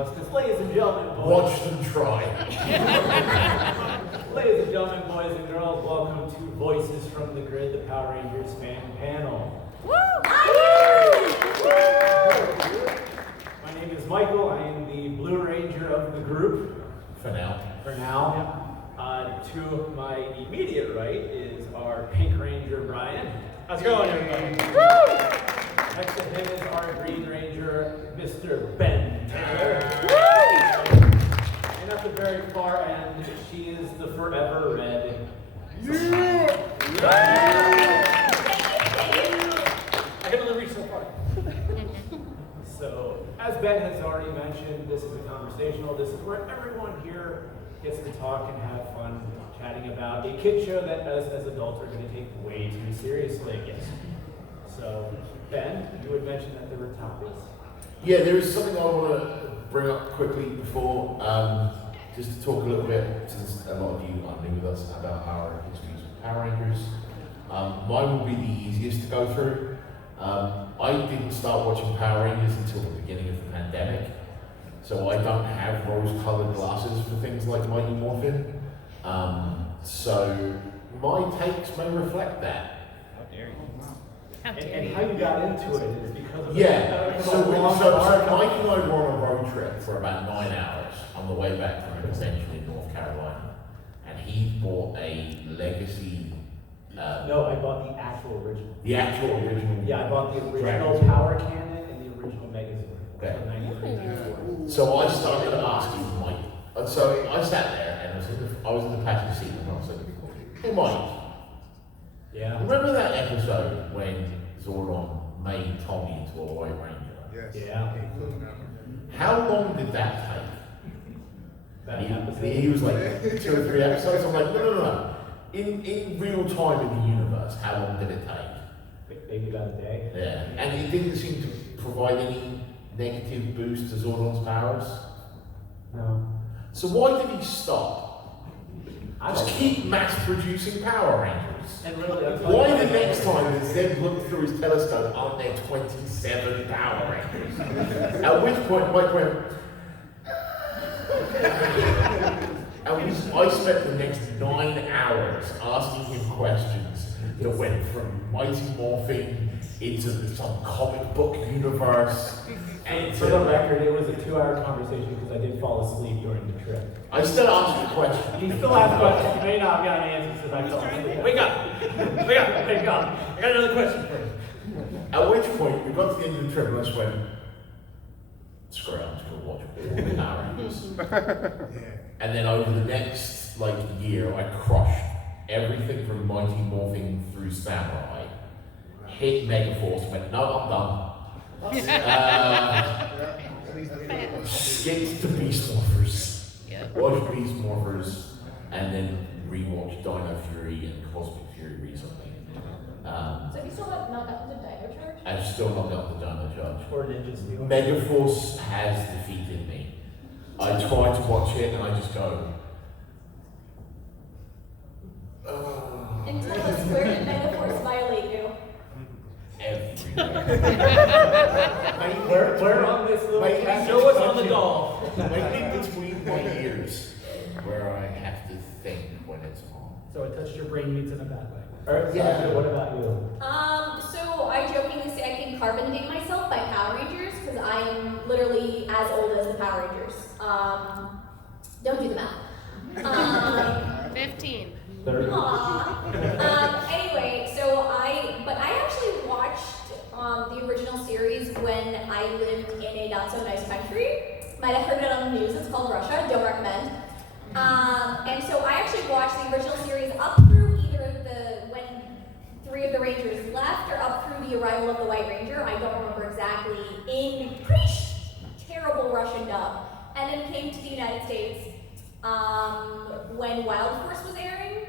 us, because ladies and gentlemen, boys. Watch them try. Ladies and gentlemen, boys and girls, welcome to Voices from the Grid, the Power Rangers fan panel. Woo! My name is Michael. I am the Blue Ranger of the group. For now. To my immediate right is our Pink Ranger, Brian. How's it going, everybody? Next to him is our Green Ranger, Mr. Ben Taylor. And at the very far end, she is the Forever Red. I can only reach so far. So, as Ben has already mentioned, this is a conversational. This is where everyone here gets to talk and have fun chatting about a kid show that as adults are going to take way too seriously. So, Ben, you had mentioned that there were topics. Yeah, there is something I want to bring up quickly before, just to talk a little bit, since a lot of you are new with us, about our histories with Power Rangers. Mine will be the easiest to go through. I didn't start watching Power Rangers until the beginning of the pandemic, so I don't have rose-colored glasses for things like Mighty Morphin. So my takes may reflect that. How dare you? And how you got into it is because of So Mike and I were on a road trip for about 9 hours on the way back from an adventure in North Carolina, and he bought a legacy. No, I bought the actual original. The actual original. Yeah, I bought the original Dragon. Power Cannon and the original Megazord. Okay. From 1994. So I started asking Mike. And so I sat there and I was in the passenger seat, and I was like, "Hey Mike, Yeah. remember that episode when Zordon made Tommy into a White Ranger? Yes. Yeah. How long did that take?" That And episode. he was like 2 or 3 episodes. I'm like, no. In real time in the universe, how long did it take? Maybe about a day. Yeah. And it didn't seem to provide any negative boost to Zordon's powers. No. So why did he stop? I Just don't keep mass producing Power Rangers. And really, that's Why the next time that Zeb looked through his telescope aren't there 27 Power Rangers? At which point Mike went, I spent the next 9 hours asking him questions that went from Mighty Morphin into some comic book universe. And for the record, it was a 2-hour conversation because I did fall asleep during the trip. I still asked you questions. You still ask questions. You may not have gotten answers because I fell asleep. Wake up! I got another question for you. At which point we got to the end of the trip and I just went, screw it, I'm just gonna watch all the Power Rangers. And then over the next year, I crushed everything from Mighty Morphin through Samurai, hit Megaforce, went, no, I'm done. Skipped to Beast Morphers, watched Beast Morphers, and then rewatched Dino Fury and Cosmic Fury recently. So have you still not gotten the Dino Charge? I've still not got the Dino Charge. Or Ninja Steel. Megaforce has defeated me. I try to watch it and I just go. And tell us, where did Megaforce violate you? Everywhere. Where on this little Wait, cat- Show us on the doll. Mainly between my ears, where I have to think when it's on. So it touched your brain meats in a bad way. Alright, Yeah. Sasha, what about you? So I jokingly say I can carbon date myself by Power Rangers because I am literally as old as the Power Rangers. Don't do the math. 15. 30. Anyway, but I actually watched the original series when I lived in a not so nice country. Might have heard it on the news. It's called Russia. Don't recommend. And so I actually watched the original series up through when 3 of the Rangers left, or up through the arrival of the White Ranger. I don't remember exactly. In pretty terrible Russian dub, and then came to the United States when Wild Force was airing.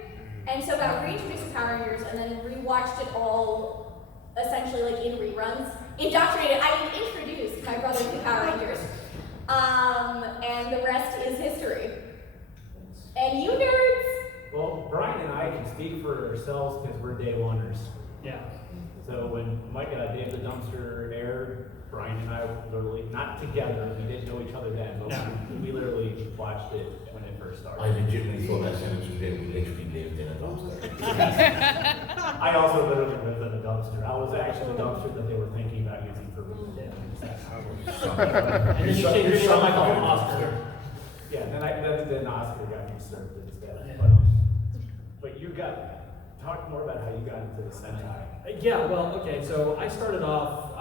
And so got reintroduced to Power Rangers and then rewatched it all essentially in reruns. Introduced my brother to Power Rangers. And the rest is history. And you nerds? Well, Brian and I can speak for ourselves because we're day oneers. Yeah. So when Day of the Dumpster aired, Brian and I literally, not together, we didn't know each other then, but we literally watched it when it first started. I legitimately thought that sentence was it. We literally lived in a dumpster. I also literally lived in a dumpster. I was actually the dumpster that they were thinking about using for real. And then you changed your name to Oscar. Yeah, then Oscar got usurped instead. But you talk more about how you got into the Sentai. Yeah, well, okay, so I started off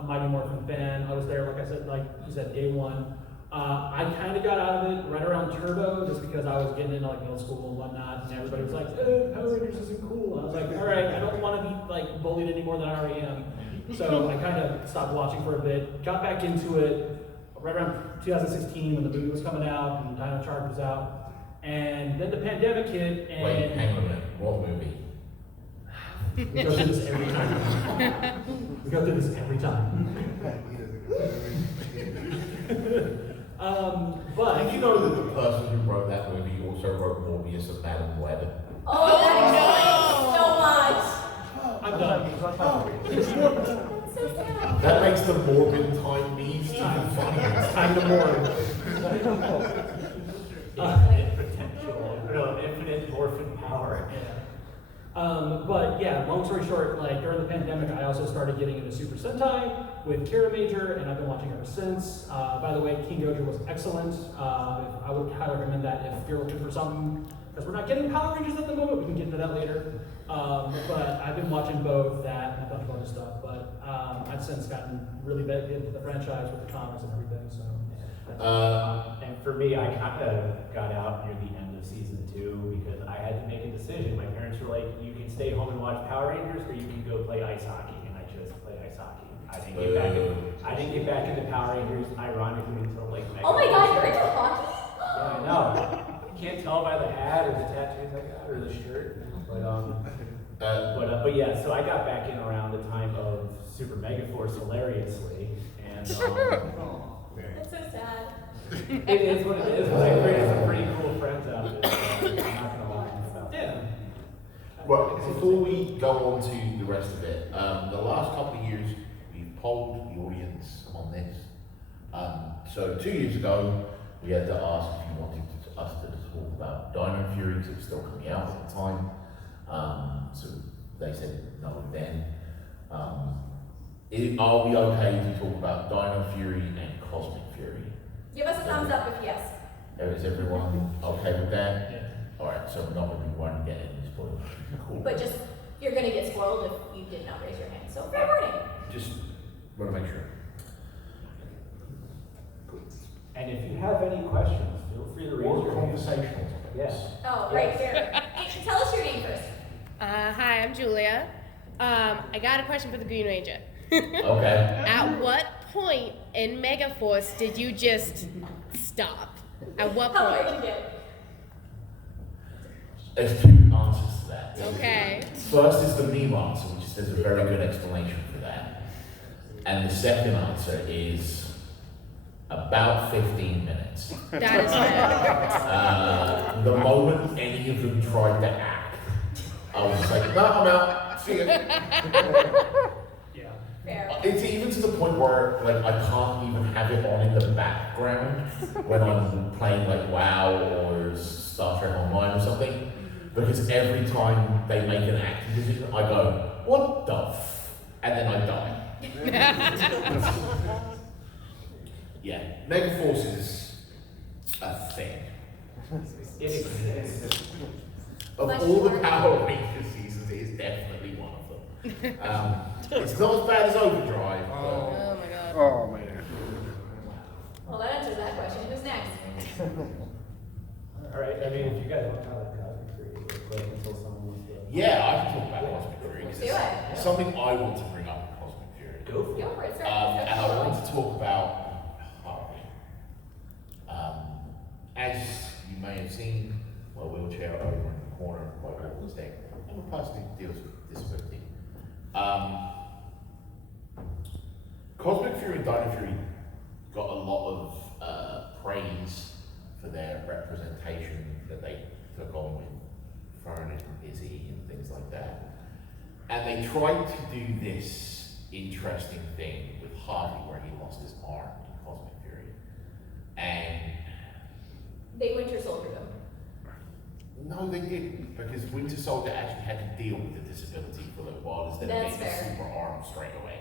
a Mighty Morphin fan. I was there, like I said, like you said, day one. I kind of got out of it right around Turbo, just because I was getting into like middle school and whatnot, and everybody was like, Power Rangers isn't cool. I was like, all right, I don't want to be like bullied any more than I already am. So I kind of stopped watching for a bit, got back into it right around 2016 when the movie was coming out and Dino Charge was out. And then the pandemic hit, and Wait, hang on a minute. What movie? we go through this every time. We go through this every time. But Did you know that the person who wrote that movie also wrote Morbius and Madam Web? Oh, that explains so much. I'm done. That's so sad. That makes the morbid time needs even funnier. Time to mourn. Infinite morphin power. But yeah, long story short, like during the pandemic, I also started getting into Super Sentai with Kara Major, and I've been watching ever since. By the way, King Gojo was excellent. I would highly recommend that if you're looking for something, because we're not getting Power Rangers at the moment. We can get into that later. But I've been watching both that and a bunch of other stuff. But I've since gotten really big into the franchise with the comics and everything. So. And for me, I kind of got out near the end of season 2 because I had to make a decision. My parents were like, you can stay home and watch Power Rangers, or you can go play ice hockey. And I chose to play ice hockey. I didn't get back into Power Rangers, ironically, until like Mega. Oh my god, you're into hockey? Yeah, I know. You can't tell by the hat or the tattoos I got or the shirt. But yeah, so I got back in around the time of Super Megaforce hilariously, and That's so sad. it is what it is. But I created some pretty cool friends out of it. I'm not gonna lie about that. Yeah. Well, before we go on to the rest of it, the last couple of years we've polled the audience on this. So 2 years ago, we had to ask if you wanted us to talk about Dino Fury, because it was still coming out at the time. So they said no then. Are we okay to talk about Dino Fury and Cosmic Fury? Give us a thumbs up if yes. Is everyone okay with that? Yeah. Alright, so we're not going to be wanting to get any spoilers. Cool. But just, you're gonna get spoiled if you did not raise your hand. So fair warning. Just want to make sure. And if you have any questions, feel free to raise More your hand. conversational topics. Yes. Oh, right here. Tell us your name first. Hi, I'm Julia. I got a question for the Green Ranger. Okay. At what point in Megaforce did you just stop? At what How far did point? you get? There's 2 answers to that. Okay. First is the meme answer, which is there's a very good explanation for that. And the second answer is about 15 minutes. That is fair. The moment any of them tried to act, I was just like, no, I'm out. See ya. Yeah. Fair. It's even to the point where like I can't even have it on in the background when I'm playing like WoW or Star Trek Online or something, because every time they make an acting decision, I go, what the f? And then I die. Yeah, Megaforce is a thing. It exists. Of Much all the more. Power Rangers seasons, it is definitely one of them. It's not as bad as Overdrive, but Oh my god. Oh man. Well, that answers that question. Who's next? All right. I mean, if you guys want to talk about Cosmic Fury real quick until someone wants to yeah, I can talk about Cosmic Fury. 'Cause Do it's it. something I want to bring up in Cosmic Fury. go for it. Go for it, sir. And I want to talk about Harvey. As you may have seen, my wheelchair over in the corner of my walker's deck, I'm a person who deals with disability. Cosmic Fury and Dino Fury got a lot of praise for their representation that they took on with Fern and Izzy and things like that. And they tried to do this interesting thing with Harvey where he lost his arm in Cosmic Fury. And They Winter Soldiered him. no, they didn't, because Winter Soldier actually had to deal with the disability for a little while instead of That's getting fair. the super arm straight away.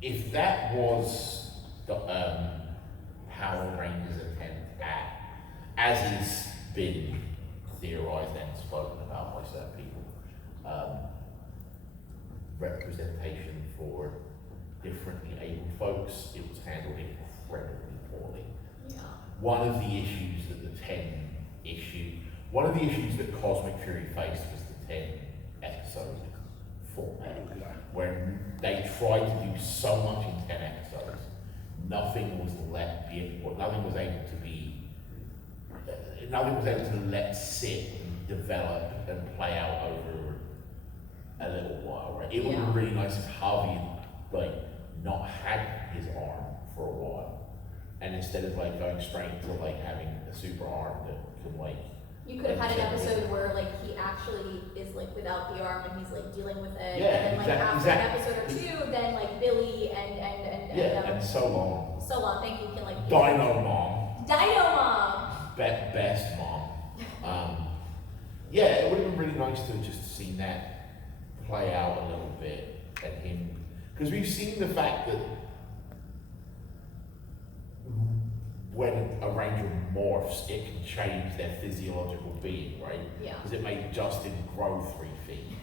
If that was the Power Rangers attempt at, as has been theorized and spoken about by certain people, representation for differently abled folks, it was handled incredibly poorly. Yeah. One of the issues that Cosmic Fury faced was the 10 episode format, where they tried to do so much in 10 episodes, nothing was able to let sit and develop and play out over a little while, right? It would have been really nice if Harvey had, not had his arm for a while, and instead of going straight to having a super arm that can You could have had an episode where he actually is without the arm and he's dealing with it. Yeah, and then after an exactly. episode or two, then Billy and so long. so long, thank you, can Dino Mom. Dino Mom! Best mom. It would have been really nice to have just seen that play out a little bit and him, because we've seen the fact that when a Ranger morphs, it can change their physiological being, right? Yeah. Because it made Justin grow 3 feet.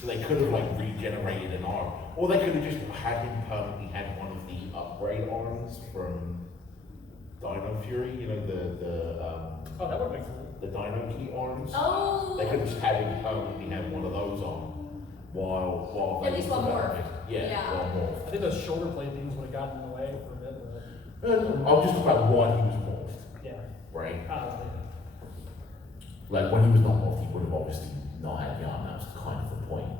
So they could have regenerated an arm, or they could have just had him permanently had one of the upgrade arms from Dino Fury, Oh, that would make sense. the Dino Key arms. Oh! They could have just had him permanently have one of those on while they At least one more. Yeah, one more. I think those shoulder blade things would have gotten in the way for a bit, I'm just talking about why he was morphed, yeah. right? Probably. When he was not morphed, he would have obviously not had the arm. That was kind of the point.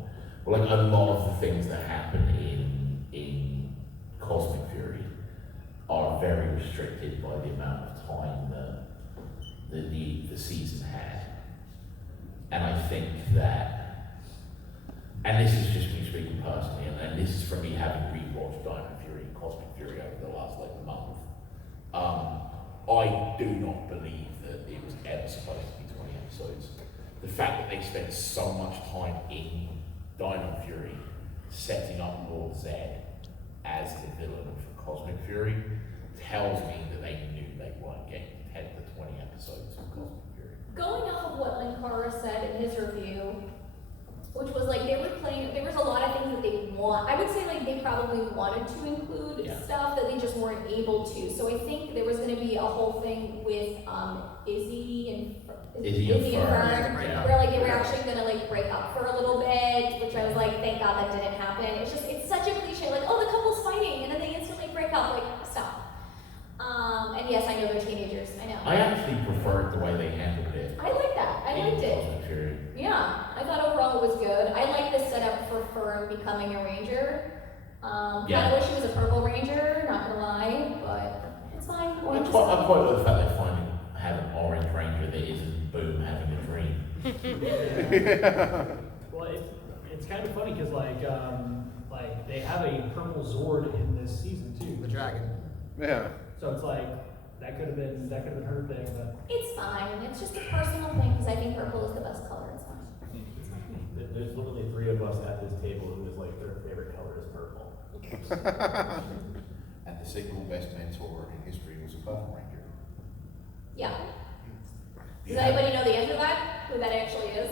But a lot of the things that happen in Cosmic Fury are very restricted by the amount of time that the season had. And I think that, and this is just me speaking personally, and this is from me having rewatched Dino Fury and Cosmic Fury over the last month. I do not believe that it was ever supposed to be 20 episodes. The fact that they spent so much time in Dino Fury setting up Lord Zed as the villain for Cosmic Fury tells me that they knew they weren't getting 10 to 20 episodes of Cosmic Fury. Going off of what Linkara said in his review, which was they were playing, there was a lot of things that they I would say they probably wanted to include stuff that they just weren't able to. So I think there was going to be a whole thing with Izzy and Fern, where they were actually going to break up for a little bit, which I was thank God that didn't happen. It's such a cliche, oh, the couple's fighting, and then they instantly break up, stop. And yes, I know they're teenagers, I know. I actually preferred the way they handled it. I like that, I liked it. Cosmic Fury. Yeah, I thought overall it was good. I like the setup for Fern becoming a ranger. Kind of wish she was a purple ranger, not gonna lie, but it's fine. I quite like the fact they finally have an orange ranger that isn't Boom having a dream. Well, it's kind of funny because they have a purple Zord in this season too. The dragon. Yeah. So it's that could have been her thing, but It's fine. It's just a personal thing because I think purple is the best color. It's fine. There's literally 3 of us at this table who is their favorite color is purple. And the single best mentor in history was a Purple Ranger. Yeah. Does anybody know the answer to that? Who that actually is?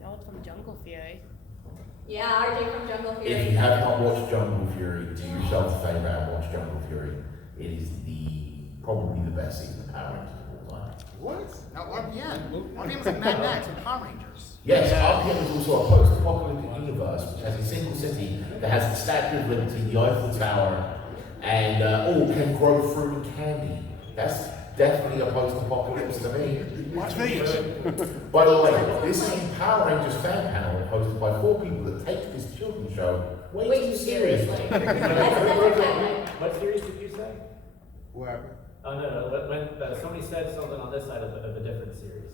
No, it's from Jungle Fury. Yeah, RJ from Jungle Fury. If you have not watched Jungle Fury, do yourself a favor and watch Jungle Fury. It is probably the best season of Power Rangers of all time. What? No, RPM. RPM was like Mad Max and Power Rangers. Yes, RPM is also a post-apocalyptic universe which has a single city that has the Statue of Liberty, the Eiffel Tower, and all can grow fruit and candy. That's definitely a post-apocalypse to me. Las Vegas. By the way, this is a Power Rangers fan panel hosted by 4 people that take this children's show way too seriously. That's a tagline. What series did you say? What happened? Oh, no. When somebody said something on this side of a different series.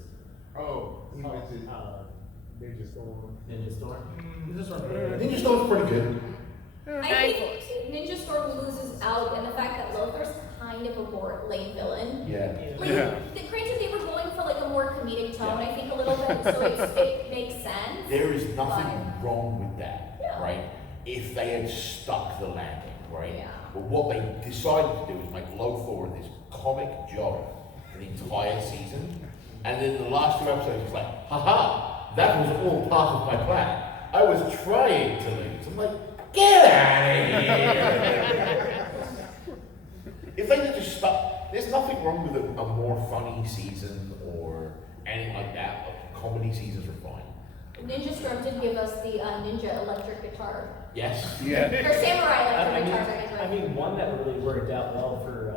Oh, He went to Ninja Storm. Ninja Storm. Ninja Storm's pretty good. I think Ninja Storm loses out in the fact that Lothar's kind of a more lame villain. Yeah. Granted, they were going for like a more comedic tone, I think, a little bit, so it makes sense. There is nothing wrong with that, Yeah. right? If they had stuck the landing, right? Yeah. But what they decided to do is make Lothar this comic joke for the entire season. And then the last 2 episodes, it's like, haha, that was all part of my plan. I was trying to lose. I'm like, get out of here! If they had just stuck, there's nothing wrong with a more funny season or anything like that. Comedy seasons are fine. Ninja Storm did give us the ninja electric guitar. Yes. Or samurai electric guitar, I technically. mean, one that really worked out well for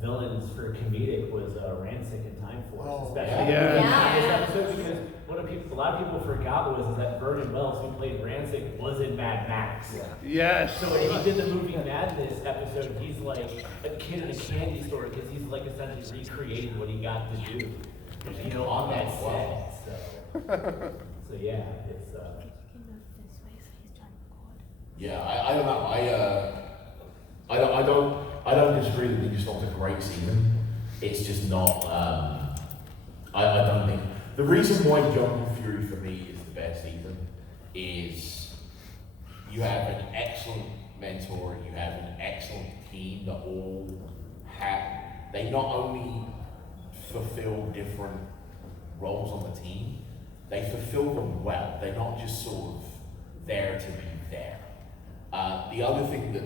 villains for comedic was Rancic and Time Force, especially Yeah. in this episode, because a lot of people forgot was that Vernon Wells, who played Rancic, was in Mad Max. Yes. So when he did the movie Madness episode, he's like a kid in a candy store because he's like essentially recreating what he got to do, you know, on that set. So yeah, it's. Yeah, I don't know. I don't disagree that Ninja Storm's a great season. It's just not. I don't think the reason why Jungle Fury for me is the best season is you have an excellent mentor, you have an excellent team that all they not only fulfill different roles on the team, they fulfill them well. They're not just sort of there to be there. The other thing that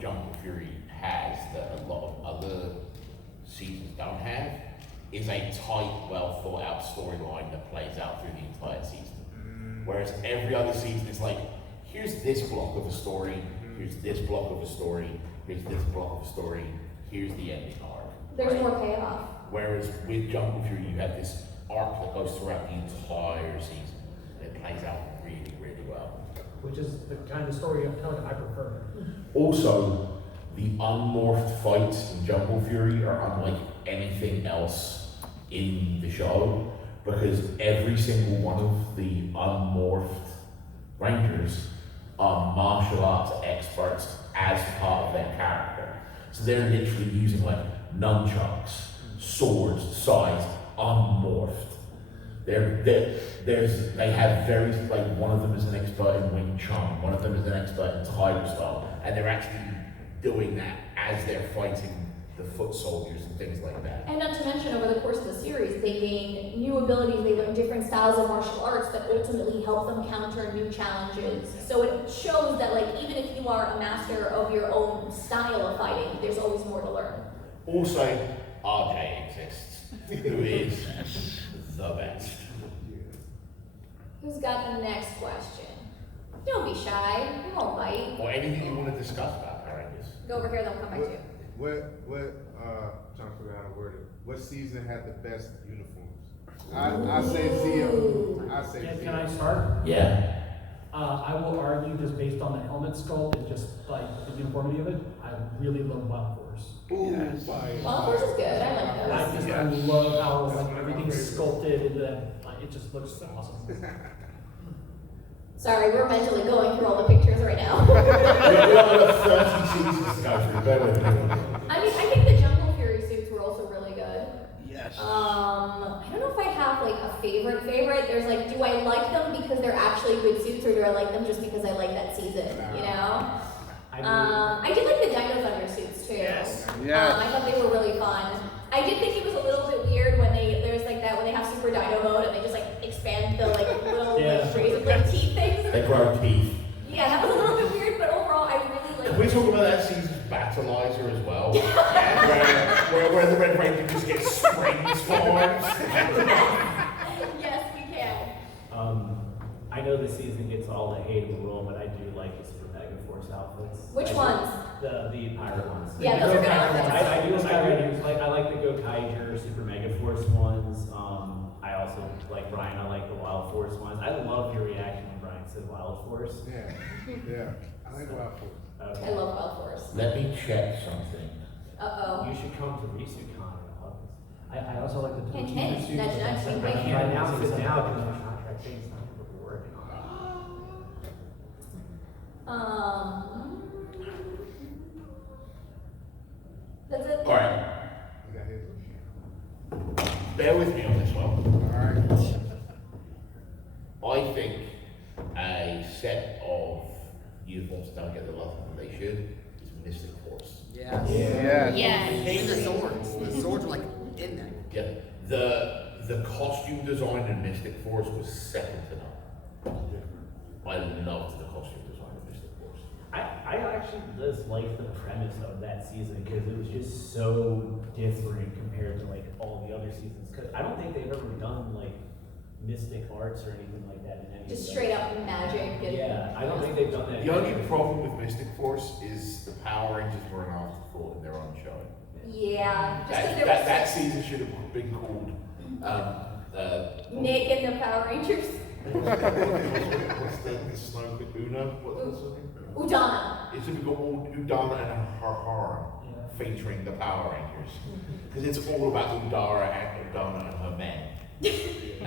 Jungle Fury has that a lot of other seasons don't have is a tight, well thought out storyline that plays out through the entire season. Whereas every other season is like, here's this block of a story, here's this block of a story, here's this block of a story, here's the ending arc. There's more payoff. Whereas with Jungle Fury, you have this arc that goes throughout the entire season. And it plays out really, really well. Which is the kind of story I prefer. Also, the unmorphed fights in Jungle Fury are unlike anything else in the show, because every single one of the unmorphed Rangers are martial arts experts as part of their character. So they're literally using like nunchucks, swords, scythes, unmorphed. They have very, like, one of them is an expert in Wing Chun, one of them is an expert in Tiger Style, and they're actually doing that as they're fighting the foot soldiers and things like that. And not to mention, over the course of the series, they gain new abilities, they learn different styles of martial arts that ultimately help them counter new challenges. So it shows that, like, even if you are a master of your own style of fighting, there's always more to learn. Also, RJ exists, who is the best. Who's got the next question? Don't be shy, we won't bite. Or anything you want to discuss about Power Rangers. Go over here, then we'll come back to you. Trying to figure out how to word it. What season had the best uniforms? I say Zio. I say Zio. Can I start? Yeah. I will argue just based on the helmet sculpt and just like the uniformity of it, I really love Wild Force. Ooh, fire. Wild Force is good, I like I those. just I love how like everything's sculpted into that, like it just looks awesome. Sorry, we're mentally going through all the pictures right now. We have 30 seasons to go through, bear with me. I mean, I think the Jungle Fury suits were also really good. Yes. I don't know if I have like a favorite. There's like, do I like them because they're actually good suits, or do I like them just because I like that season? You know. I did like the Dino Thunder suits too. Yes. I thought they were really fun. I did think it was a little bit weird when there's like that when they have Super Dino mode and they just like expand the like little like razor blade teeth things. They grow teeth. Yeah, that was a little bit weird, but overall I really Can like. we talk about that season's Battleizer as well? where the Red Ranger just gets springs forms? Yes, we can. I know this season gets all the hate in the world, but I do like the Super Mega Force outfits. Which ones? The pirate ones. Yeah, those are good outfits. I like the Gokaiger Super Mega Force ones. I also like Brian. I like the Wild Force ones. I love your reaction when Brian said Wild Force. Yeah. I like Wild Force. I love Wild Force. Let me check something. Uh-oh. You should come to RisuCon in August. I I also like the Hint, Team hint, Pursuit. nudge, nudge, wink, I wink. can't announce it now because my contract thing's not what we're working on. That's it. All right, You got his? bear with me on this one. I think a set of uniforms that don't get the love that they should is Mystic Force. Yes. Yeah. Yes. Even the swords. The swords are like in there. Yeah, the costume design in Mystic Force was second to none. I loved the costume design in Mystic Force. I actually just liked the premise of that season because it was just so different compared to like all the other seasons. Because I don't think they've ever done like mystic arts or anything like that in any. Just of straight them. up magic. And Yeah, I don't think they've done that. The only problem with Mystic Force is the Power Rangers were an afterthought in their own show. Yeah, just because there That was season should have been called. Nick and the Power Rangers. What's the snow with Una? What's her name? Udana. It should be called Udana and her featuring the Power Rangers. Because it's all about Udara and Udana and her men.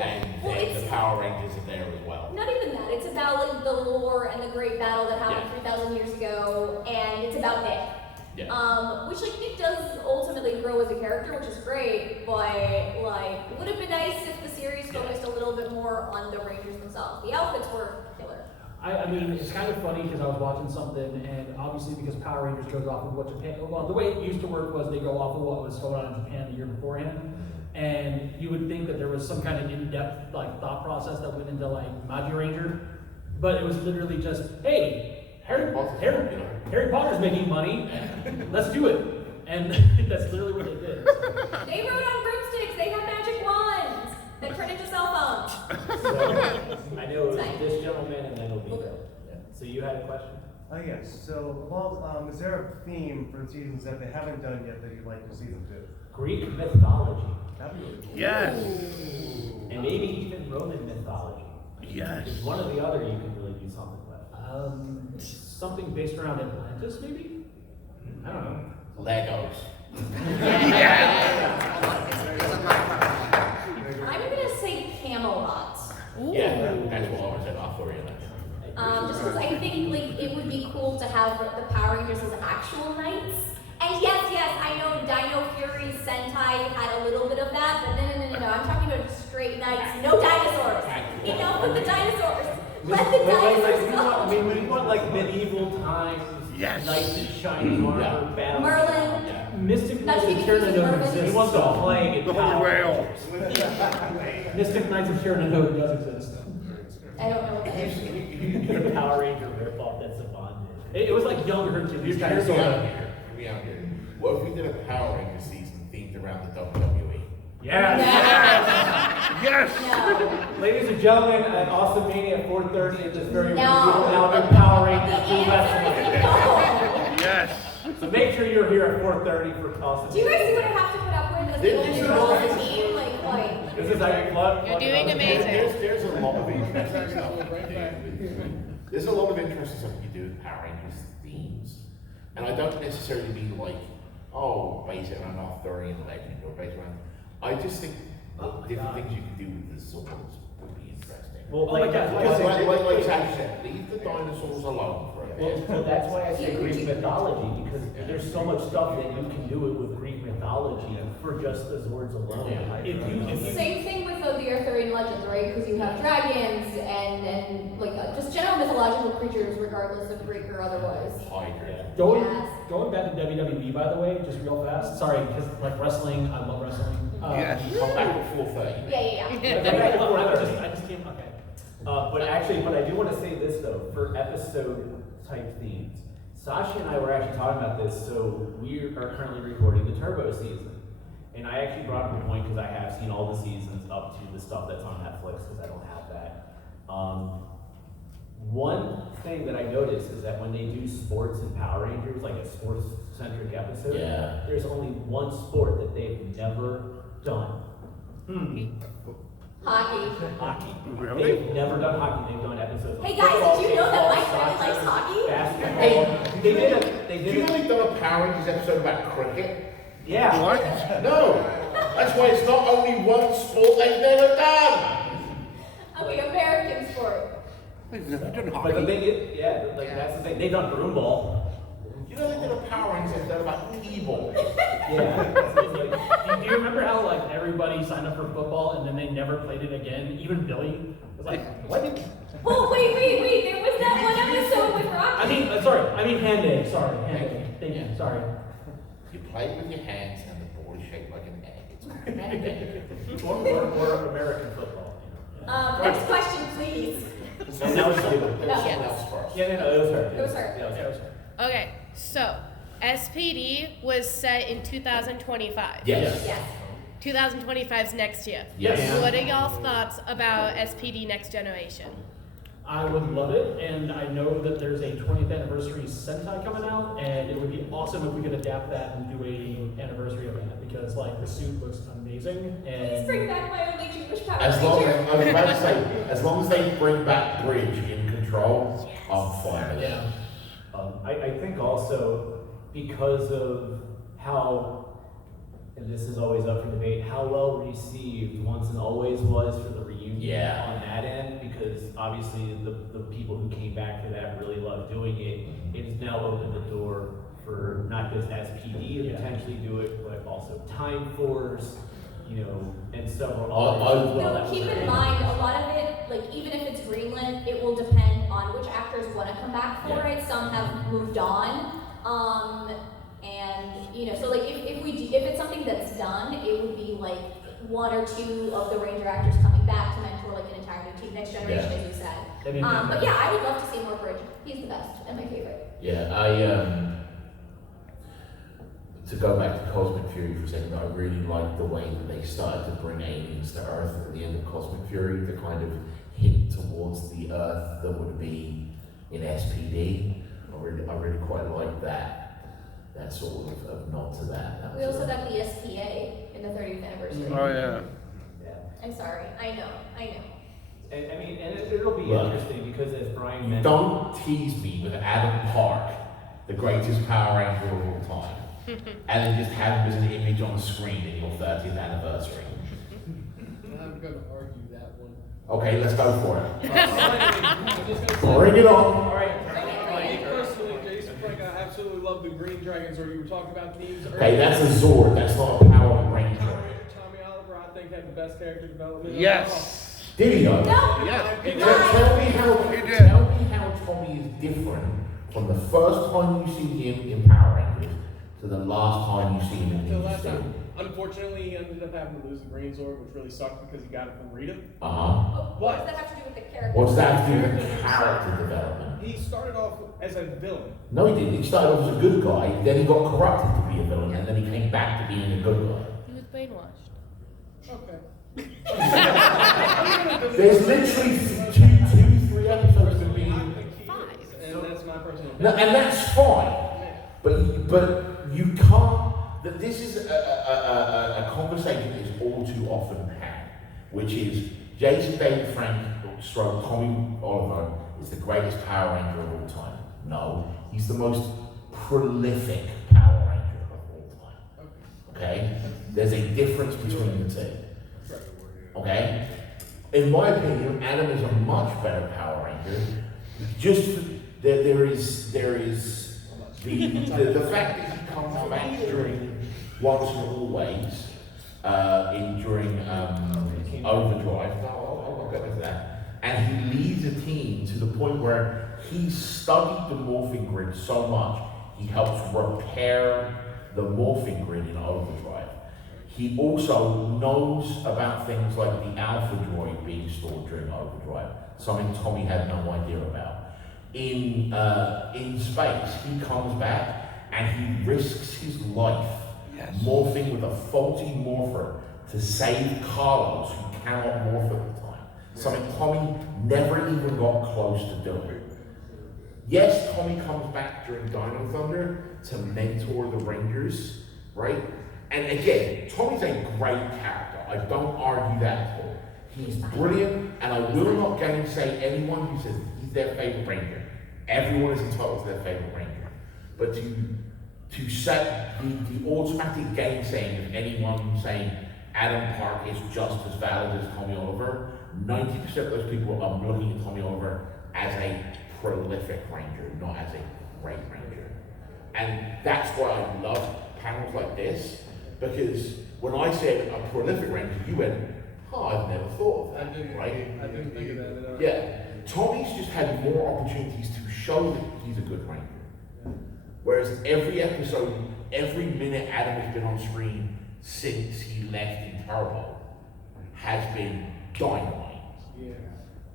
And Well, then the it's- Power Rangers are there as well. Not even that. It's about like the lore and the great battle that happened 3,000 years ago, and it's about Nick. Yeah. Which like Nick does ultimately grow as a character, which is great, but like would have been nice if the series focused a little bit more on the Rangers themselves. The outfits were killer. I mean, it's kind of funny because I was watching something, and obviously because Power Rangers goes off of what Japan, well, the way it used to work was they go off of what was going on in Japan the year beforehand, and you would think that there was some kind of in-depth like thought process that went into like Magi Ranger, but it was literally just, hey, Harry Potter's making money, let's do it, and that's literally what they did. They rode on broomsticks. They had magic wands that turned into cell phones. So, I know it was Fine. this gentleman and then it'll be. We'll do. So you had a question? Yes. So, well, is there a theme for seasons that they haven't done yet that you'd like to see them do? Greek mythology. That'd be really cool. Yes. And maybe even Roman mythology. Yes. Because one or the other you can really do something with. Something based around Atlantis, maybe? I don't know. Legos. I'm gonna say Camelot. Yeah, that's what I was at. I thought you Just because I think like it would be cool to have the Power Rangers as actual knights. And yes, I know Dino Fury Sentai had a little bit of that, but no. I'm talking about straight knights, no dinosaurs. Enough with the dinosaurs. Let the dinosaurs go. We want like medieval times. Yes. Knights in shining armor, battle. Merlin. Mystic Not Knights to of be Sharon confused with don't Merlin. exist. He wants to play in The Power whale. Rangers. Mystic Knights of Sharon does exist. I don't know what that is. You get a Power Ranger ripoff, that's a bondage. It was like young Hercules, kind of Hear sort me out of. here. Hear me out here. What if we did a Power Ranger season themed around the WWE? Yes! Yes. No. Ladies and gentlemen, at Awesome Mania at 4:30 at this very No. Alabama Power The Rangers do answer is wrestling. no. Yes. So make sure you're here at 4:30 for Awesome Do you guys see what I Mania. have to put up with as the only girl on the team? Like. This is how you plug. You're doing amazing. There's a lot of interesting stuff you do. There's a lot of interesting stuff you do with Power Rangers themes. And I don't necessarily mean like, oh, based it around Arthurian legend or based around. I just think different things you can do with the swords would be interesting. Well, Oh my like, God, that's why I Like, say- like Sasha said, leave the dinosaurs alone for a bit. Well, that's why I say Greek mythology, because there's so much stuff that you can do it with Greek mythology for just the Zords alone. If you Same thing with the Arthurian legends, right? Because you have dragons and like just general mythological creatures, regardless of Greek or otherwise. Hydra. Going back to WWE, by the way, just real fast. Sorry, because like wrestling, I love wrestling. Yes. Come back at 4:30. Yeah. I just came. Okay. But I do want to say this though, for episode type themes. Sasha and I were actually talking about this, so we are currently recording the Turbo season. And I actually brought up a point because I have seen all the seasons up to the stuff that's on Netflix because I don't have that. One thing that I noticed is that when they do sports and Power Rangers, like a sports-centric episode, Yeah. there's only one sport that they've never done. Hockey. Hockey. Really? They've never done hockey. They've done episodes. Hey of guys, football, did you know that baseball, Mike really soccer, likes hockey? Basketball. They did Do you know it. they've done a Power Rangers episode about cricket? Yeah. What? No. That's why it's not only one sport they've never done. Okay, American sport. They've never done But the hockey. thing is, that's the thing. They've done broomball. You know they did a Power Rangers that about T-ball. Yeah. Do you remember how like everybody signed up for football and then they never played it again? Even Billy was like, "What?" Oh, wait. There was that one episode with Rocky. I mean hand egg. Sorry, hand egg. Thank you. Sorry. You play with your hands and the ball is shaped like an egg. It's or American football. Next question, please. And that was you. There was someone else first. Yeah, no, it was her. It was her. Yeah, it was her. Okay, so SPD was set in 2025. Yes. Yes. 2025's next year. Yes. What are y'all's thoughts about SPD Next Generation? I would love it, and I know that there's a 20th anniversary Sentai coming out, and it would be awesome if we could adapt that and do a anniversary of that because like the suit looks amazing. And Please bring back my only Jewish Power As long Ranger. as, I was about to say, as long as they bring back Bridge in control, I'm fine with it. yeah. I think also because of how, and this is always up for debate, how well received Once and Always was for the reunion Yeah. on that end, because obviously the people who came back for that really loved doing it. It has now opened the door for not just SPD to potentially do it, but also Time Force, and several others. No, but keep in mind, a lot of it, like even if it's greenlit, it will depend on which actors want to come back for it. Some have moved on, and so like if it's something that's done, it would be like one or two of the Ranger actors coming back to mentor like an entire new team, Next Generation, as you said. But yeah, I would love to see more Bridge. He's the best and my favorite. Yeah, to go back to Cosmic Fury for a second, I really like the way that they started to bring aliens to Earth at the end of Cosmic Fury to kind of hint towards the Earth that would be in SPD. I really quite like that sort of nod to that. We also got the SPA in the 30th anniversary. Oh, yeah. I'm sorry. I know. And I mean, and it'll be Look, interesting because as Brian mentioned. Don't tease me with Adam Park, the greatest Power Ranger of all time, and then just have him as an image on the screen in your 30th anniversary. I'm going to argue that one. Okay, let's go for it. I'm just gonna say, Bring it on. All right. me personally, Jason Frank, I absolutely love the Green Dragons, or you were talking about themes earlier. Okay, that's a Zord. That's not a Power Ranger. Tommy Oliver, I think, had the best character development. Yes. Did he though? No. Yes. He did. Tell me did. how Tommy is different from the first time you see him in Power Rangers to the last time you see him in Until Ninja last Steel. time. Unfortunately, he ended up having to lose the Green Zord, which really sucked because he got it from Rita. What does that have to do with the character? What's that to do with character development? He started off as a villain. No, he didn't. He started off as a good guy, then he got corrupted to be a villain, and then he came back to being a good guy. He was brainwashed. Okay. There's literally three episodes of being. I think he is, and that's my personal No, opinion. and that's fine. But you can't. That this is a conversation that is all too often had, which is Jason David Frank stroke Tommy Oliver is the greatest Power Ranger of all time. No, he's the most prolific Power Ranger of all time. Okay, there's a difference between the two. Okay, in my opinion, Adam is a much better Power Ranger. Just there is the fact that he comes back during Once and Always, during Overdrive. I'll go into that. And he leads a team to the point where he studied the morphing grid so much he helps repair the morphing grid in Overdrive. He also knows about things like the Alpha Droid being stored during Overdrive, something Tommy had no idea about. In space, he comes back and he risks his life morphing with a faulty morpher to save Carlos, who cannot morph at the time. Something Tommy never even got close to doing. Yes, Tommy comes back during Dino Thunder to mentor the Rangers, right? And again, Tommy's a great character. I don't argue that at all. He's brilliant, and I will not gainsay anyone who says he's their favorite Ranger. Everyone is entitled to their favorite Ranger. But to set the automatic gainsaying of anyone saying Adam Park is just as valid as Tommy Oliver, 90% of those people are looking at Tommy Oliver as a prolific ranger, not as a great ranger. And that's why I love panels like this, because when I said a prolific ranger, you went, oh, I've never thought of that, right? I didn't think of that. Yeah, Tommy's just had more opportunities to show that he's a good ranger. Whereas every episode, every minute Adam has been on screen since he left in Turbo has been dynamite. Yeah.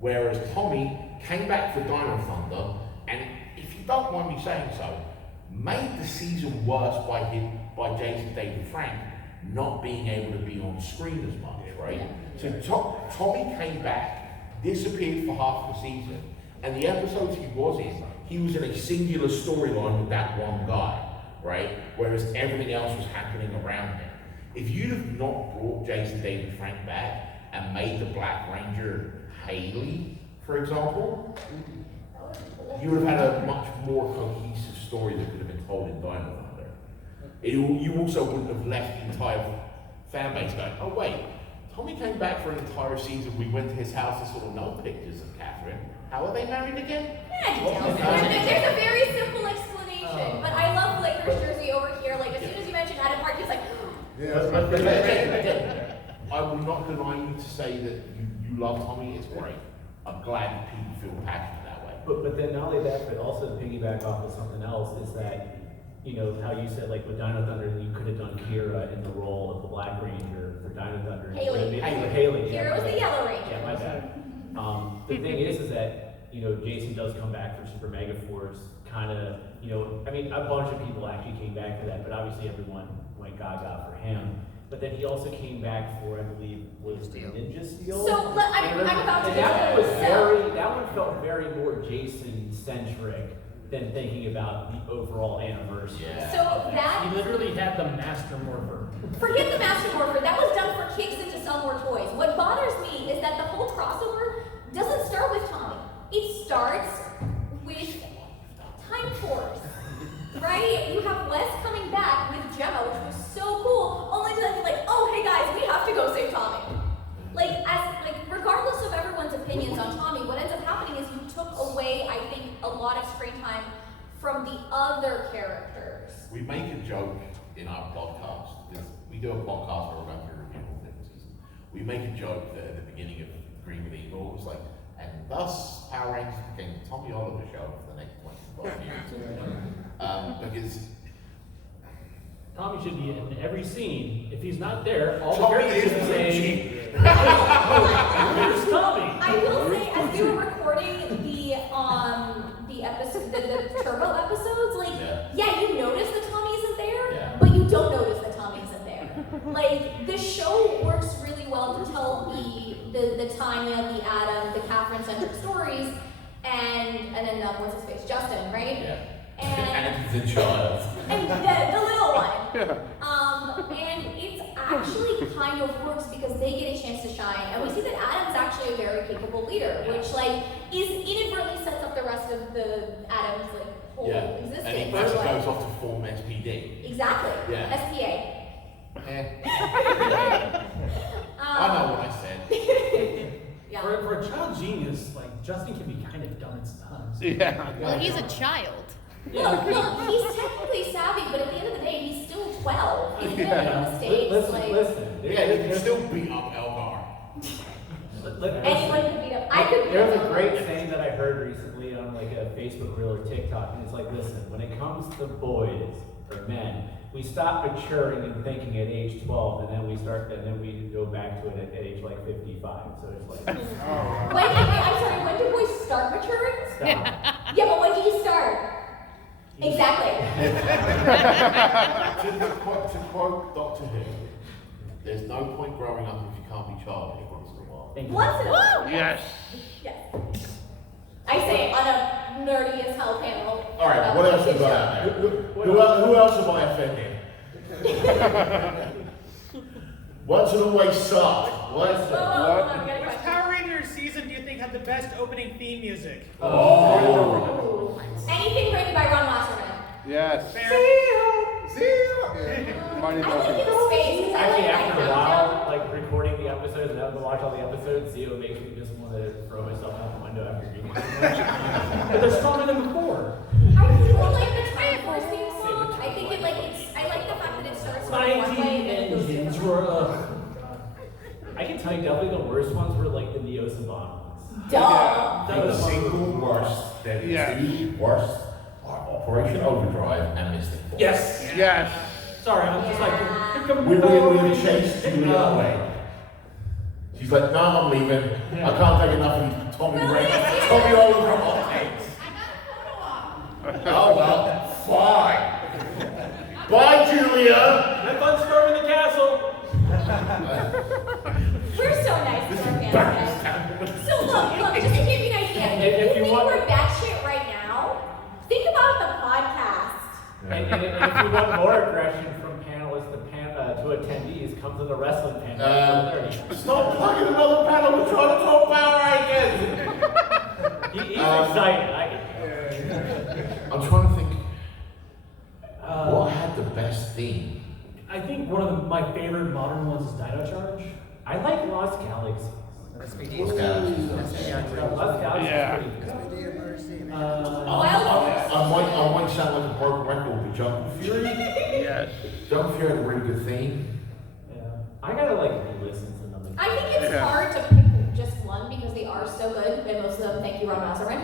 Whereas Tommy came back for Dino Thunder, and if you don't mind me saying so, made the season worse by Jason David Frank not being able to be on screen as much, right? So Tommy came back, disappeared for half the season, and the episodes he was in a singular storyline with that one guy, right? Whereas everything else was happening around him. If you'd have not brought Jason David Frank back and made the Black Ranger Haley, for example, you would have had a much more cohesive story that could have been told in Dino Thunder. You also wouldn't have left the entire fan base going, oh wait, Tommy came back for an entire season, we went to his house and saw no pictures of Catherine. How are they married again? There's a very simple explanation, but I love Lakers jersey over here. Like, as soon as you mentioned Adam Park, he's like, I will not deny you to say that you love Tommy, it's great. I'm glad that people feel passionate that way. But then not only that, but also to piggyback off of something else is that, you know, how you said, like, with Dino Thunder, you could have done Kira in the role of the Black Ranger for Dino Thunder. Haley. Haley. Kira was the Yellow Ranger. Yeah, my bad. The thing is that, you know, Jason does come back for Super Mega Force, kind of, you know, I mean, a bunch of people actually came back for that, but obviously everyone went gaga for him. But then he also came back for, I believe, was the Ninja Steel? So, I'm about to that one felt very more Jason-centric than thinking about the overall anniversary. Yeah. So that... He literally had the Master Morpher. Forget the Master Morpher. That was done for kicks and to sell more toys. What bothers me is that the whole crossover doesn't start with Tommy. It starts with Time Force, right? You have Wes coming back with Gemma, which was so cool, only to then be like, oh, hey guys, we have to go save Tommy. Regardless of everyone's opinions on Tommy, what ends up happening is you took away, I think, a lot of screen time from the other characters. We make a joke in our podcast, because we do a podcast where we're going through reviewing all differences. We make a joke that at the beginning of Green with Evil, it was like, and thus Power Rangers became the Tommy Oliver show for the next 25 years. Because Tommy should be in every scene. If he's not there, all the Tommy characters is should the say, cheap. "Where's Tommy?" I will say, as we were recording the episode, the Turbo episodes, like, yeah, you notice that Tommy isn't there, but you don't notice that Tommy isn't there. Like, the show works really well to tell the Tanya, the Adam, the Catherine-centric stories, and then what's his face, Justin, right? Yeah. And the child. And the little one. And it's actually kind of works because they get a chance to shine. And we see that Adam's actually a very capable leader, which is inadvertently sets up the rest of the Adam's whole existence. And he first goes off to form SPD. Exactly. Yeah. SPA. I know what I said. Yeah. For a child genius, like, Justin can be kind of dumb at times. Yeah. Well, he's a child. Look, he's technically savvy, but at the end of the day, he's still 12. He's gonna make mistakes. Listen. Yeah, he can still beat up Elgar. Anyone could beat him. I could beat There's him. a great saying that I heard recently on like a Facebook reel or TikTok, and it's like, listen, when it comes to boys or men, we stop maturing and thinking at age 12, and then we go back to it at age like 55. So it's like, When do boys start maturing? stop. Yeah, but when do you start? Exactly. to quote Doctor Who, there's no point growing up if you can't be childish once in a while. Once in a while. Yes. Yes. I say on a nerdy as hell panel. All right, what else have we got out there? Who else have I offended? Once and always sucked. What? Hold on, we got a Which question. Power Rangers season do you think had the best opening theme music? Oh. Anything written by Ron Wasserman. Yes. Fair. See ya. Mighty I think Ducks. it's space because I Actually, like after a that while, countdown. like recording the episodes and having to watch all the episodes, Zio makes me just want to throw myself out the window after reading it. But they're stronger than before. I really like the Triforce theme song. I think it like it's. I like the fact that it starts with one way and then it goes to Engines the were, other. I can tell you definitely the worst ones were like the Neo Saban ones. Duh. that was single worst. There is the worst are Operation Overdrive and Mystic Force. Yes. Yes. Sorry, I'm just like, Yeah. here come We the chased Julia away. She's like, no, I'm leaving. I can't take enough of these Tommy Oliver hot takes. Oh well, fine. Bye, Julia. Have fun storming the castle. We're so nice to our fans, guys. So look, just to give you an idea, if you think we're batshit right now, think about the podcast. And if you want more aggression from panelists to attendees, come to the wrestling panel. Stop plugging another panel. We're trying to talk Power Rangers. He's excited. I'm trying to think. What had the best theme? I think one of my favorite modern ones is Dino Charge. I like Lost Galaxies. Lost Galaxies. Lost Galaxies Yeah. is pretty good. I might sound like a broken record, but Jungle Fury. Yes. Jungle Fury had a really good theme. Yeah. I gotta like re-listen to them. I think it's hard to pick just one because they are so good, and most of them, thank you, Ron Wasserman.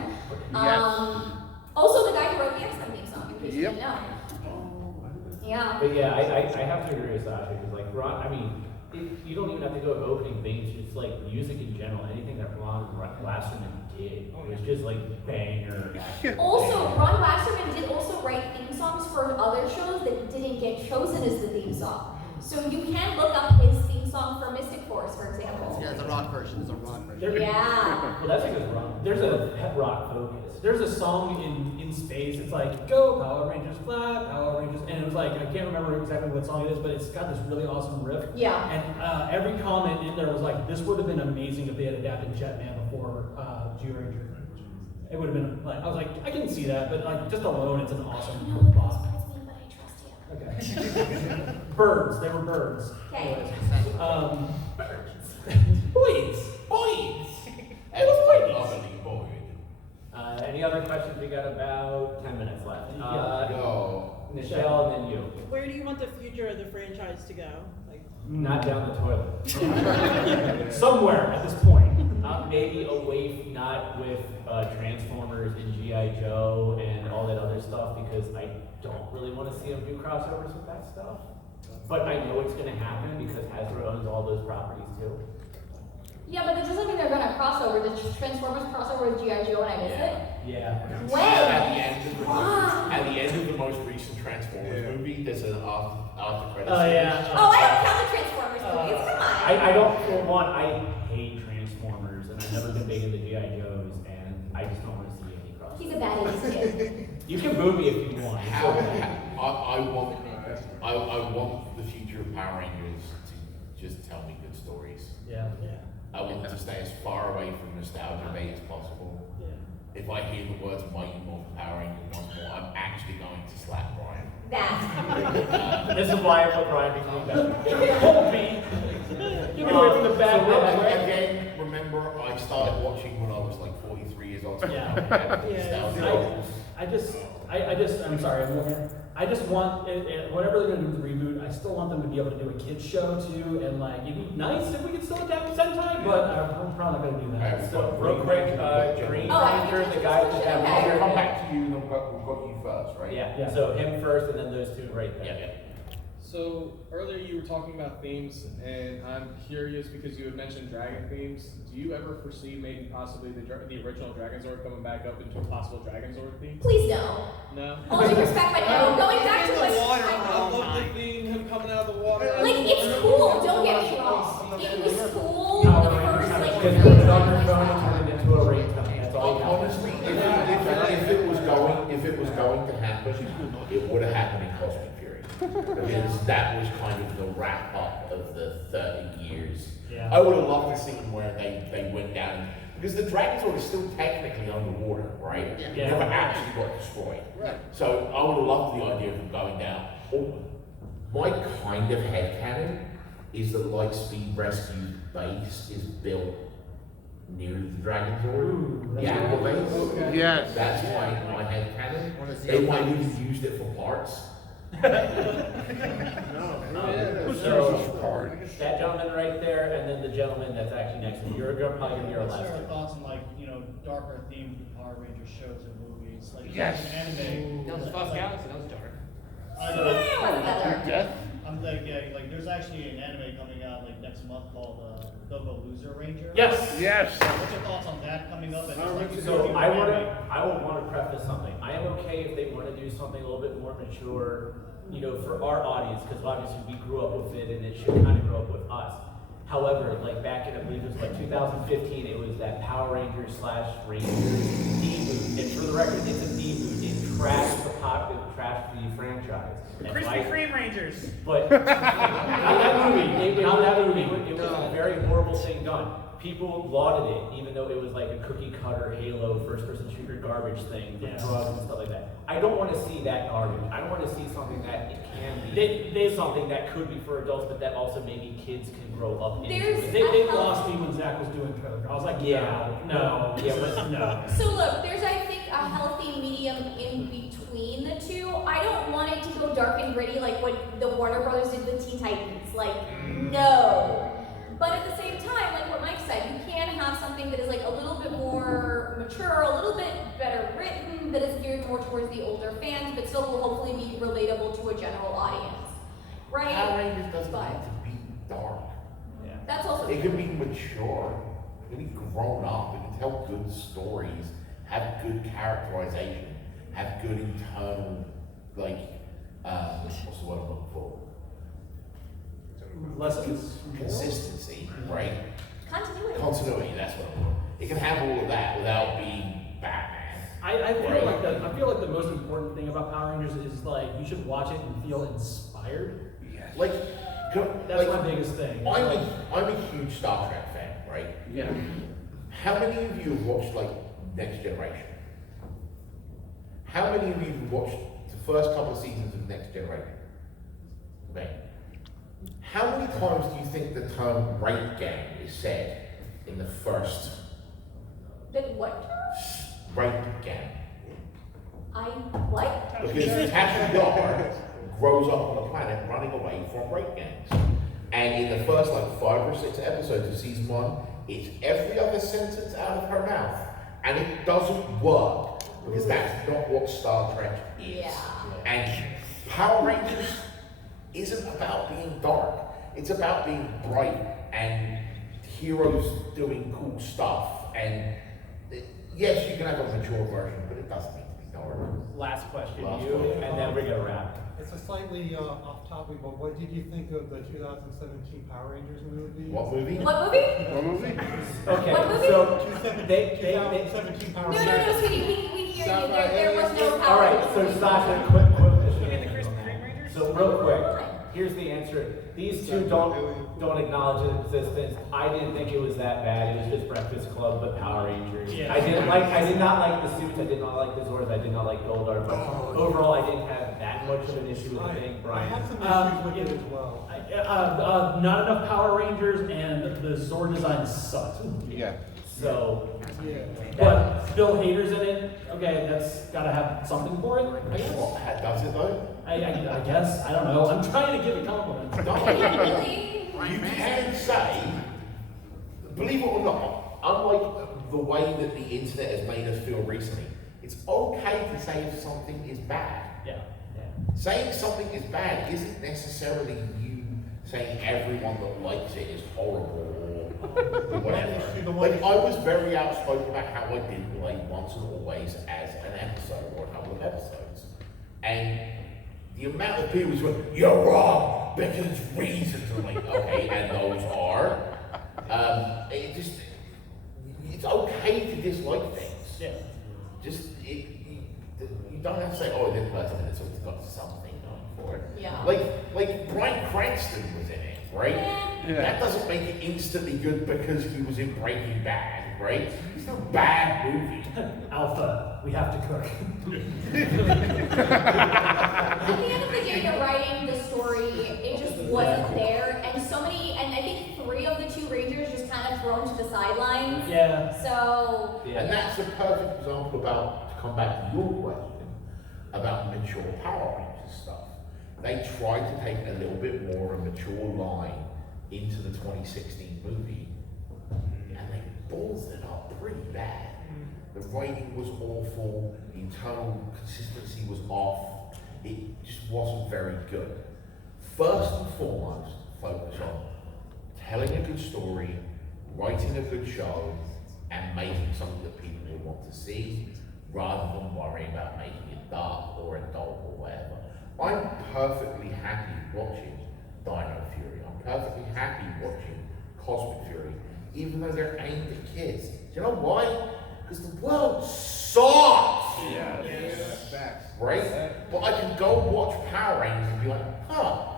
Also, the guy who wrote the X-Men theme song, in case you didn't know. Yeah. But yeah, I have to agree with Sasha because like Ron, I mean, you don't even have to go with opening themes. It's like music in general. Anything that Ron Wasserman did was just like banger. Also, Ron Wasserman did also write theme songs for other shows that didn't get chosen as the theme song. So you can look up his theme song for Mystic Force, for example. Yeah, it's a rock version. It's a rock version. Yeah. Well, that's a good Ron. There's a pet rock focus. There's a song in space. It's like "Go Power Rangers, fly Power Rangers," and it was like I can't remember exactly what song it is, but it's got this really awesome riff. Yeah. And every comment in there was like, "This would have been amazing if they had adapted Jetman before G-Ranger." It would have been like I was like, I can see that, but like just alone, it's an awesome bop. Okay. Birds. They were birds. Okay. Boys. Any other questions? We got about 10 minutes left. Go. Michelle, and then you. Where do you want the future of the franchise to go? Like, Not down the toilet. Somewhere at this point. Maybe away, not with Transformers and G.I. Joe and all that other stuff, because I don't really want to see them do crossovers with that stuff. But I know it's going to happen because Hasbro owns all those properties too. Yeah, but that doesn't mean they're gonna cross over. Did Transformers cross over with G.I. Joe and I missed it? Yeah. When? At the end of the most recent Transformers movie, there's an after credits. Oh yeah. Oh, I don't count the Transformers movies. Come on. I don't, for one, I hate Transformers, and I've never been big into G.I. Joes, and I just don't want to see any crossovers. He's a bad kid. You can boo me if you want. I want the future of Power Rangers to just tell me good stories. Yeah. I want to stay as far away from nostalgia bait as possible. Yeah. If I hear the words Mighty Morphin Power Rangers once more, I'm actually going to slap Brian. This is why I put Brian becoming better. Hold me! Give me away from the bad Again, remember, I started watching when I was like 43 years old. So Yeah. I'm sorry. I just want whatever they're gonna do with the reboot. I still want them to be able to do a kids show too, and like it'd be nice if we could still adapt Sentai, but I'm probably not gonna do that. So, real quick, Green Ranger, the guy that We'll have come back to you, and we've got you first, right? Yeah, so him first, and then those two right there. Yeah. So earlier you were talking about themes, and I'm curious because you had mentioned dragon themes. Do you ever foresee maybe possibly the original Dragonzord coming back up into a possible Dragonzord theme? Please no. No. All due respect, but no. Going back to like, I love the theme, him coming out of the water. like it's cool. Don't get me wrong. It was cool. Power The Rangers, first like. because put it on your phone and turn it into a ringtone. That's all you got. Honestly, if it was going to happen, it would have happened in Cosmic Fury. Because that was kind of the wrap up of the 30 years. Yeah. I would have loved to see where they went down. Because the Dragonzord is still technically underwater, right? Yeah. It never actually got destroyed. Right. So I would have loved the idea of them going down. Oh, my kind of headcanon is that Lightspeed Rescue Base is built near the Dragon Zord, the animal base. Okay. Yes. That's my head canon. They might have even used it for parts. So, that gentleman right there, and then the gentleman that's actually next to me. You're probably gonna be our What's last your two. thoughts on like, darker themed Power Rangers shows or movies? Like Yes. anime. That was Fox Galaxy, that was dark. I Yeah, know. it wasn't that dark. Death? I'm like, yeah, like there's actually an anime coming out like next month called Go-Go Loser Ranger. Yes. Yes. What's your thoughts on that coming up? And just, like, you So do I anime? would want to preface something. I am okay if they want to do something a little bit more mature, for our audience, because obviously we grew up with it and it should kind of grow up with us. However, like back in, I believe it was like 2015, it was that Power Rangers / Rangers deboot. And for the record, it's a deboot. It trashed the franchise. And Krispy Kreme Rangers. But not that movie. Not that movie. It was a very horrible thing done. People lauded it, even though it was like a cookie cutter Halo first-person shooter garbage thing with drugs and stuff like that. I don't want to see that garbage. I don't want to see something that it can be. Something that could be for adults, but that also maybe kids can grow up into. They lost me when Zach was doing coke. I was like, no. So look, there's I think a healthy medium in between the two. I don't want it to go dark and gritty like what the Warner Brothers did with Teen Titans. Like, no. But at the same time, like what Mike said, you can have something that is like a little bit more mature, a little bit better written, that is geared more towards the older fans, but still will hopefully be relatable to a general audience. Right? Power Rangers doesn't But need to be dark. that's also It can be mature. It can be grown up. It can tell good stories, have good characterization, have good internal, what's the word I'm looking for? Lessons. Consistency, right? Continuity. That's what I'm looking for. It can have all of that without being Batman. I feel like the most important thing about Power Rangers is like you should watch it and feel inspired. Yes. That's my biggest thing. I'm a huge Star Trek fan, right? Yeah. How many of you have watched Next Generation? How many of you have watched the first couple of seasons of Next Generation? Okay. How many times do you think the term rape gang is said in the first? The what? Rape gang. What? Because Tasha Yar grows up on a planet running away from rape gangs. And in the first 5 or 6 episodes of season 1, it's every other sentence out of her mouth. And it doesn't work because that's not what Star Trek is. Yeah. And Power Rangers isn't about being dark. It's about being bright and heroes doing cool stuff. And yes, you can have a mature version, but it doesn't need to be dark. Last question, and then we're gonna wrap. It's a slightly off topic, but what did you think of the 2017 Power Rangers movie? What movie? What movie? What movie? Okay, What movie? so 2017 Power No, Rangers. sweetie, we hear you. There was no power. all right, so Sasha, quick You mean the Krispy Kreme Rangers? So real quick, here's the answer. These two don't acknowledge its existence. I didn't think it was that bad. It was just Breakfast Club, but Power Rangers. Yeah. I did not like the suits. I did not like the Zords. I did not like Goldar. But overall, I didn't have that much of an issue with the thing. I Brian. had some issues with it as well. Not enough Power Rangers and the Zord design sucked. Yeah. So, But Bill Hader's in it. Okay, that's gotta have something for it. I guess. Does it though? I guess. I don't know. I'm trying to give it compliments. You can say, believe it or not, unlike the way that the internet has made us feel recently, it's okay to say if something is bad. Yeah. Saying something is bad isn't necessarily you saying everyone that likes it is horrible or whatever. Like, I was very outspoken about how I didn't like Once and Always as an episode or a couple of episodes. And the amount of people who went, "You're wrong, because reasons." I'm like, okay, and those are. It's okay to dislike things. Yeah. You don't have to say, "Oh, this person has got something going for it." Yeah. Like Bryan Cranston was in it, right? Yeah. That doesn't make it instantly good because he was in Breaking Bad, right? It's a bad movie. Alpha, we have to cook. At the end of the day, the writing, the story, it just wasn't there. And so many of thrown to the sidelines. Yeah. So. And that's a perfect example about, to come back to your question, about mature Power Rangers stuff. They tried to take a little bit more of a mature line into the 2016 movie, and they ballsed it up pretty bad. The writing was awful, the internal consistency was off, it just wasn't very good. First and foremost, focus on telling a good story, writing a good show, and making something that people will want to see, rather than worrying about making it dark or adult or whatever. I'm perfectly happy watching Dino Fury. I'm perfectly happy watching Cosmic Fury, even though they're aimed at kids. Do you know why? Because the world sucks! Yeah. Facts. Right? But I can go watch Power Rangers and be like, huh,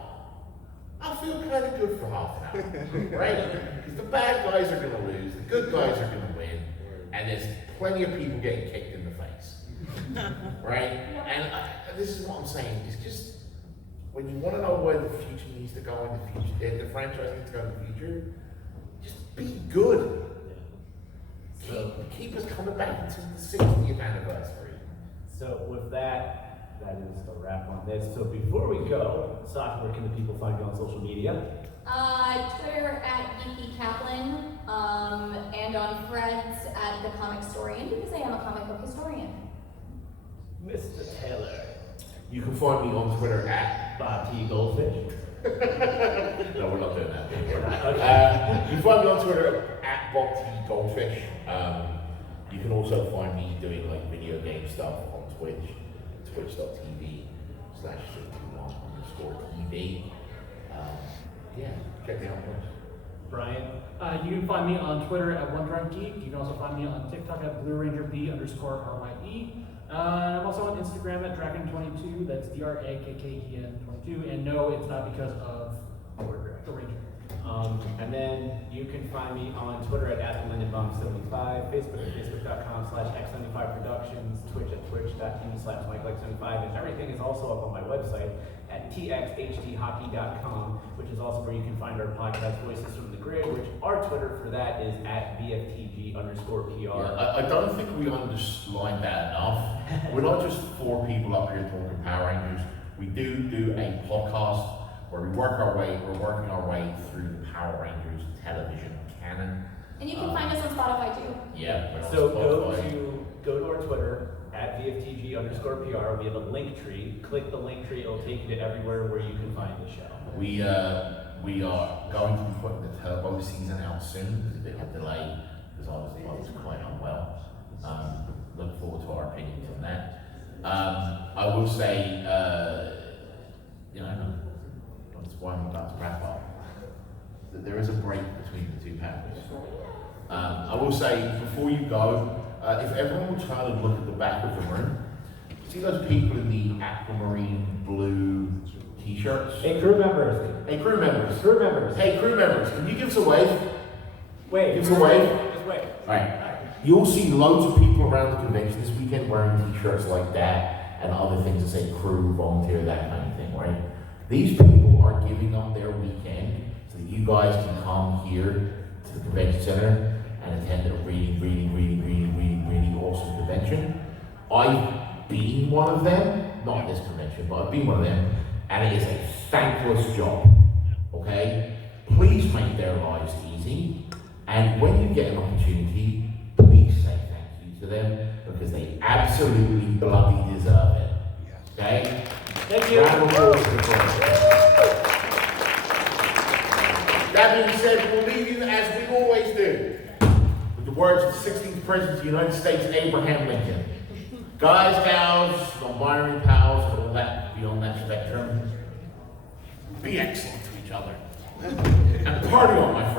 I feel kind of good for half an hour, right? Because the bad guys are going to lose, the good guys are going to win, and there's plenty of people getting kicked in the face, right? And this is what I'm saying, it's just, when you want to know where the future needs to go in the future, the franchise needs to go in the future, just be good. Keep us coming back until the 60th anniversary. So with that is a wrap on this. So before we go, Sasha, where can the people find you on social media? Twitter at Geeky Kaplan, and on Threads at The Comic Historian, because I am a comic book historian. Mr. Taylor. You can find me on Twitter at Bob T. Goldfish. No, we're not doing that. You can find me on Twitter at Bob T. Goldfish. You can also find me doing like video game stuff on Twitch, twitch.tv/61_TV. Yeah, check me out, folks. Brian? You can find me on Twitter at OneDrunkGeek. You can also find me on TikTok at BlueRangerB_RYE. I'm also on Instagram at Draken22. That's DRAKKEN22. And no, it's not because of the Ranger. And then you can find me on Twitter at AtLindenBaum75, Facebook at Facebook.com/X75Productions, Twitch at Twitch.tv/MikeLike75, and everything is also up on my website at TXHDHockey.com, which is also where you can find our podcast Voices from the Grid, which our Twitter for that is at VFTG_PR. Yeah, I don't think we underlined that enough. We're not just four people up here talking Power Rangers. We do a podcast where we're working our way through the Power Rangers television canon. And you can find us on Spotify too. Yeah. So go to our Twitter at VFTG_PR. We have a link tree. Click the link tree, it'll take you to everywhere where you can find the show. We are going to be putting the Turbo season out soon. There's a bit of a delay because I was quite unwell. Look forward to our opinions on that. I will say, that's why I'm about to wrap up, that there is a break between the two panels. I will say, before you go, if everyone will turn and look at the back of the room, see those people in the aquamarine blue t-shirts? Hey, crew members. Hey, crew members. Crew members. Hey, crew members, can you give us a wave? Wave. Give us a wave. Just wave. Alright. You'll see loads of people around the convention this weekend wearing t-shirts like that and other things that say crew, volunteer, that kind of thing, right? These people are giving up their weekend so that you guys can come here to the convention center and attend a really awesome convention. I've been one of them, not at this convention, but I've been one of them, and it is a thankless job, okay? Please make their lives easy, and when you get an opportunity, please say thank you to them, because they absolutely bloody deserve it, okay? Thank you. Round of applause for the crowd. That being said, we'll leave you as we always do, with the words of the 16th President of the United States, Abraham Lincoln. Guys, gals, non-binary pals, and all that beyond that spectrum, be excellent to each other. And party on, my